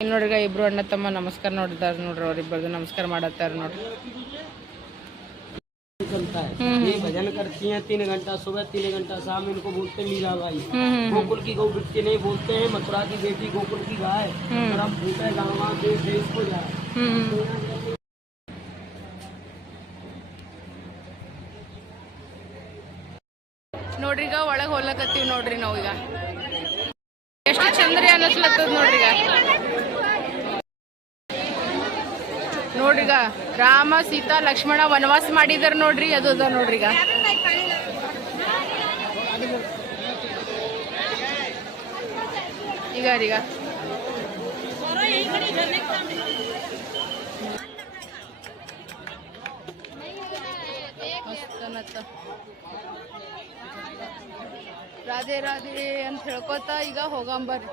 ನೋಡ್ರಿ ಇಬ್ರು ಅಣ್ಣ ತಮ್ಮ ನಮಸ್ಕಾರ ನೋಡಿದಾರ ನೋಡ್ರಿ ಅವ್ರಿಬ್ಬರದು ನಮಸ್ಕಾರ ಮಾಡತ್ತಾರ ನೋಡ್ರಿ चलता है ये भजन करती हैं 3 घंटा सुबह 3 घंटा शाम इनको बोलते हैं मीराबाई गोकुल की गौ बिट्टी नहीं बोलते हैं मथुरा की बेटी गोकुल की गाय और हम भूखे गाँव देश देश को जाए ನೋಡ್ರಿ ಈಗ ಒಳಗೆ ಹೋಗ್ಲಕತ್ತೀವಿ ನೋಡ್ರಿ ನಾವೀಗ ಎಷ್ಟು ಚಂದ್ರಿ ಅನ್ನಿಸ್ಲತ್ತದ ನೋಡ್ರಿ ನೋಡ್ರಿಗ ರಾಮ ಸೀತಾ ಲಕ್ಷ್ಮಣ ವನವಾಸ ಮಾಡಿದಾರ ನೋಡ್ರಿ ಅದು ಅದ ನೋಡ್ರಿಗ ಈಗ ರಾಧೆ ರಾಧೆ ಅಂತ ಹೇಳ್ಕೊತ ಈಗ ಹೋಗಂಬರ್ರಿ